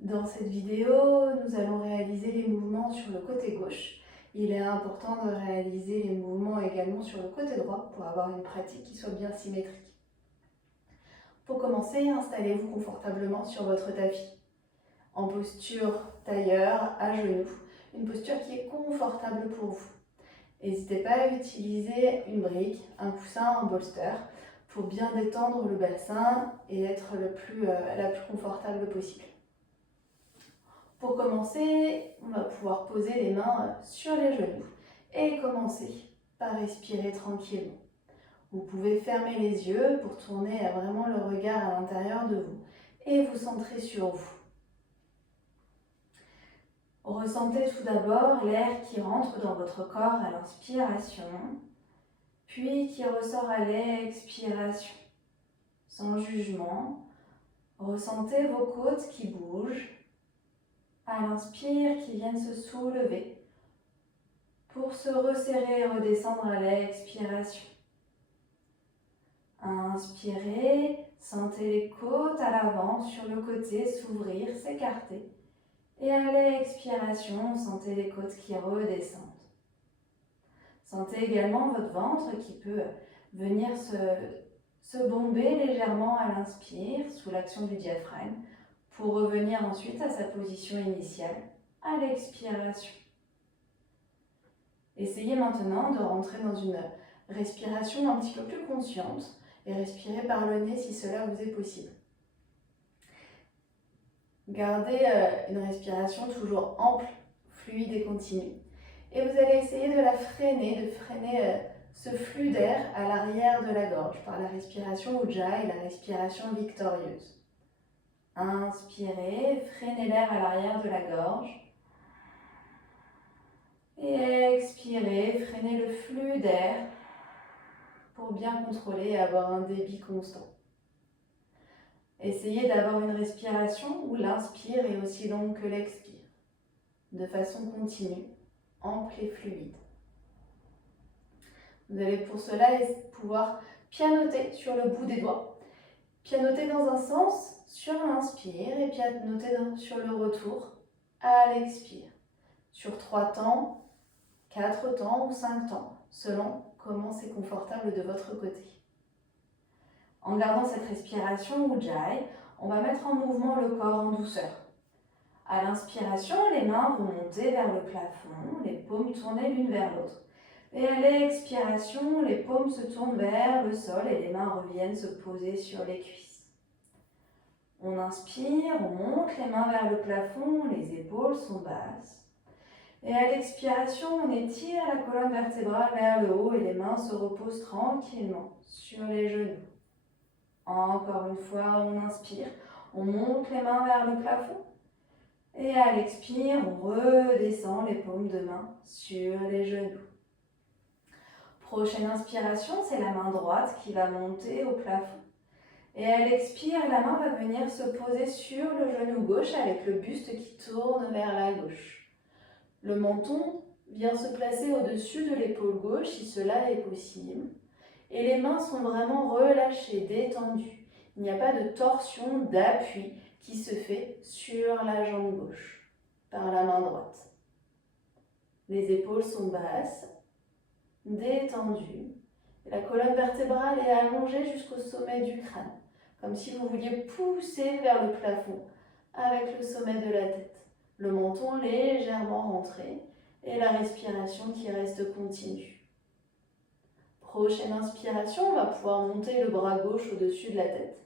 Dans cette vidéo, nous allons réaliser les mouvements sur le côté gauche. Il est important de réaliser les mouvements également sur le côté droit pour avoir une pratique qui soit bien symétrique. Pour commencer, installez-vous confortablement sur votre tapis, en posture tailleur, à genoux, une posture qui est confortable pour vous. N'hésitez pas à utiliser une brique, un coussin, un bolster pour bien détendre le bassin et être la plus confortable possible. Pour commencer, on va pouvoir poser les mains sur les genoux et commencer par respirer tranquillement. Vous pouvez fermer les yeux pour tourner vraiment le regard à l'intérieur de vous et vous centrer sur vous. Ressentez tout d'abord l'air qui rentre dans votre corps à l'inspiration, puis qui ressort à l'expiration. Sans jugement, ressentez vos côtes qui bougent. À l'inspire, qui viennent se soulever pour se resserrer et redescendre à l'expiration. Inspirez, sentez les côtes à l'avant, sur le côté, s'ouvrir, s'écarter. Et à l'expiration, sentez les côtes qui redescendent. Sentez également votre ventre qui peut venir se bomber légèrement à l'inspire, sous l'action du diaphragme, pour revenir ensuite à sa position initiale, à l'expiration. Essayez maintenant de rentrer dans une respiration un petit peu plus consciente et respirez par le nez si cela vous est possible. Gardez une respiration toujours ample, fluide et continue. Et vous allez essayer de freiner ce flux d'air à l'arrière de la gorge par la respiration Ujjayi, la respiration victorieuse. Inspirez, freinez l'air à l'arrière de la gorge. Et expirez, freinez le flux d'air pour bien contrôler et avoir un débit constant. Essayez d'avoir une respiration où l'inspire est aussi longue que l'expire, de façon continue, ample et fluide. Vous allez pour cela pouvoir pianoter sur le bout des doigts. Pianoter dans un sens sur l'inspire et pianoter sur le retour à l'expire. Sur 3 temps, 4 temps ou 5 temps, selon comment c'est confortable de votre côté. En gardant cette respiration Ujjayi, on va mettre en mouvement le corps en douceur. À l'inspiration, les mains vont monter vers le plafond, les paumes tournées l'une vers l'autre. Et à l'expiration, les paumes se tournent vers le sol et les mains reviennent se poser sur les cuisses. On inspire, on monte les mains vers le plafond, les épaules sont basses. Et à l'expiration, on étire la colonne vertébrale vers le haut et les mains se reposent tranquillement sur les genoux. Encore une fois, on inspire, on monte les mains vers le plafond. Et à l'expire, on redescend les paumes de main sur les genoux. Prochaine inspiration, c'est la main droite qui va monter au plafond. Et à l'expire, la main va venir se poser sur le genou gauche avec le buste qui tourne vers la gauche. Le menton vient se placer au-dessus de l'épaule gauche si cela est possible. Et les mains sont vraiment relâchées, détendues. Il n'y a pas de torsion, d'appui qui se fait sur la jambe gauche par la main droite. Les épaules sont basses, détendues. Et la colonne vertébrale est allongée jusqu'au sommet du crâne, comme si vous vouliez pousser vers le plafond avec le sommet de la tête. Le menton légèrement rentré et la respiration qui reste continue. Prochaine inspiration, on va pouvoir monter le bras gauche au-dessus de la tête.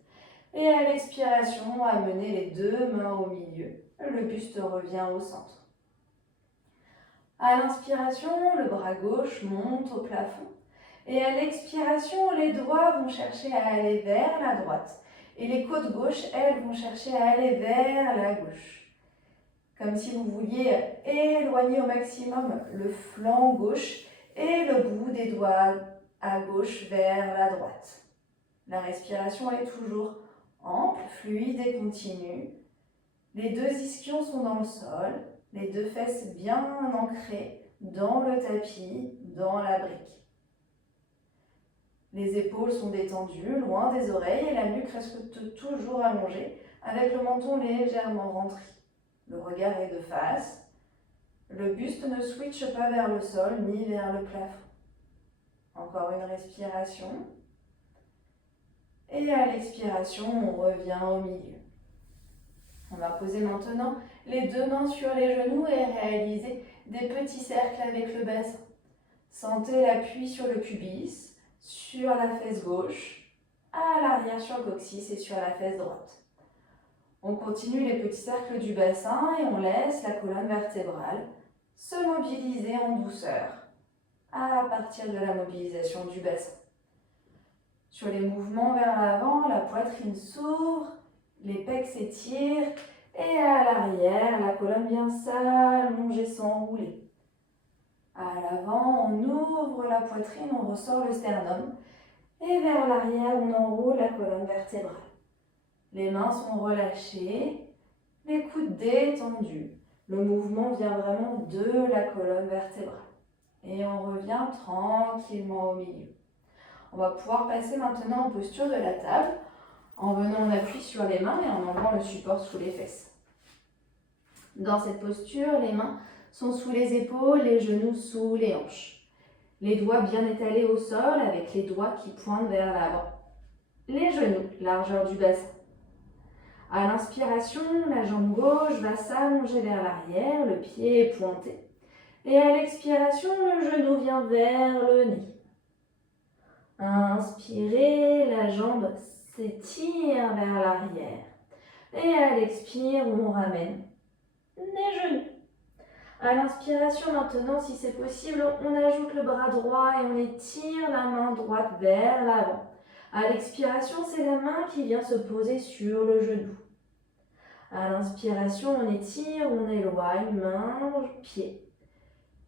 Et à l'expiration, amener les deux mains au milieu. Le buste revient au centre. À l'inspiration, le bras gauche monte au plafond. Et à l'expiration, les doigts vont chercher à aller vers la droite. Et les côtes gauches, elles, vont chercher à aller vers la gauche. Comme si vous vouliez éloigner au maximum le flanc gauche et le bout des doigts à gauche vers la droite. La respiration est toujours ample, fluide et continue. Les deux ischions sont dans le sol, les deux fesses bien ancrées dans le tapis, dans la brique. Les épaules sont détendues, loin des oreilles et la nuque reste toujours allongée, avec le menton légèrement rentré. Le regard est de face. Le buste ne switche pas vers le sol ni vers le plafond. Encore une respiration. Et à l'expiration, on revient au milieu. On va poser maintenant les deux mains sur les genoux et réaliser des petits cercles avec le bassin. Sentez l'appui sur le pubis, sur la fesse gauche, à l'arrière sur le coccyx et sur la fesse droite. On continue les petits cercles du bassin et on laisse la colonne vertébrale se mobiliser en douceur à partir de la mobilisation du bassin. Sur les mouvements vers l'avant, la poitrine s'ouvre, les pecs s'étirent et à l'arrière, la colonne vient s'allonger, s'enrouler. À l'avant, on ouvre la poitrine, on ressort le sternum et vers l'arrière, on enroule la colonne vertébrale. Les mains sont relâchées, les coudes détendus. Le mouvement vient vraiment de la colonne vertébrale. Et on revient tranquillement au milieu. On va pouvoir passer maintenant en posture de la table, en venant en appui sur les mains et en enlevant le support sous les fesses. Dans cette posture, les mains sont sous les épaules, les genoux sous les hanches. Les doigts bien étalés au sol avec les doigts qui pointent vers l'avant. Les genoux, largeur du bassin. À l'inspiration, la jambe gauche va s'allonger vers l'arrière, le pied est pointé. Et à l'expiration, le genou vient vers le nez. Inspirez, la jambe s'étire vers l'arrière. Et à l'expire, on ramène les genoux. À l'inspiration maintenant, si c'est possible, on ajoute le bras droit et on étire la main droite vers l'avant. À l'expiration, c'est la main qui vient se poser sur le genou. À l'inspiration, on étire, on éloigne, main, pied.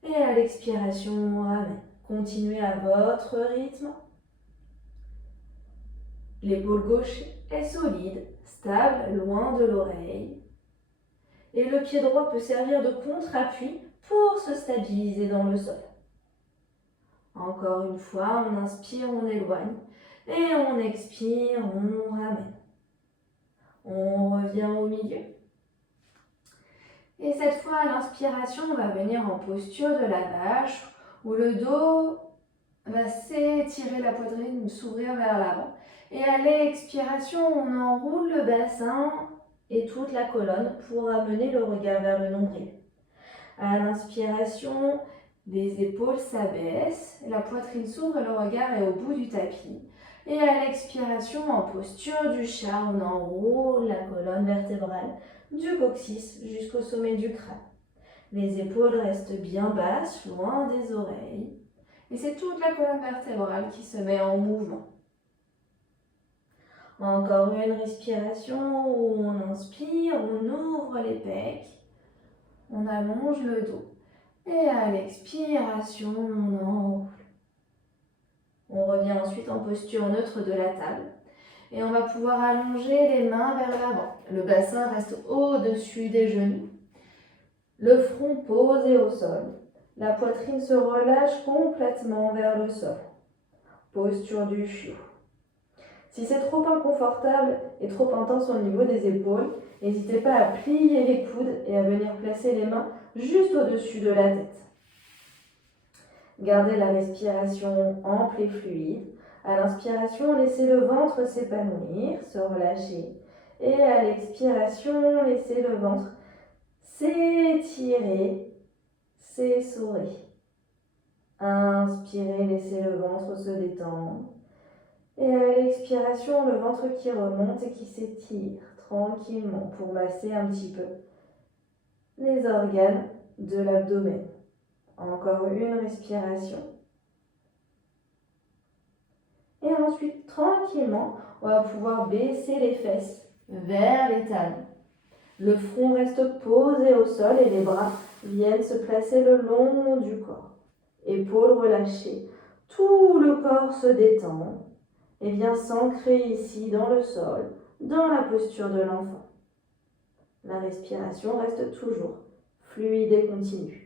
Et à l'expiration, on ramène. Continuez à votre rythme. L'épaule gauche est solide, stable, loin de l'oreille. Et le pied droit peut servir de contre-appui pour se stabiliser dans le sol. Encore une fois, on inspire, on éloigne. Et on expire, on ramène. On revient au milieu. Et cette fois, à l'inspiration, on va venir en posture de la vache, où le dos va s'étirer, la poitrine s'ouvrir vers l'avant. Et à l'expiration, on enroule le bassin et toute la colonne pour amener le regard vers le nombril. À l'inspiration, les épaules s'abaissent, la poitrine s'ouvre et le regard est au bout du tapis. Et à l'expiration, en posture du chat, on enroule la colonne vertébrale du coccyx jusqu'au sommet du crâne. Les épaules restent bien basses, loin des oreilles. Et c'est toute la colonne vertébrale qui se met en mouvement. Encore une respiration où on inspire, on ouvre les pecs, on allonge le dos. Et à l'expiration, on enroule. On revient ensuite en posture neutre de la table. Et on va pouvoir allonger les mains vers l'avant. Le bassin reste au-dessus des genoux. Le front posé au sol. La poitrine se relâche complètement vers le sol. Posture du chiot. Si c'est trop inconfortable et trop intense au niveau des épaules, n'hésitez pas à plier les coudes et à venir placer les mains juste au-dessus de la tête. Gardez la respiration ample et fluide. À l'inspiration, laissez le ventre s'épanouir, se relâcher. Et à l'expiration, laissez le ventre s'étirer, s'essorer. Inspirez, laissez le ventre se détendre. Et à l'expiration, le ventre qui remonte et qui s'étire tranquillement pour masser un petit peu les organes de l'abdomen. Encore une respiration. Et ensuite, tranquillement, on va pouvoir baisser les fesses vers les talons. Le front reste posé au sol et les bras viennent se placer le long du corps. Épaules relâchées, tout le corps se détend et vient s'ancrer ici dans le sol, dans la posture de l'enfant. La respiration reste toujours fluide et continue.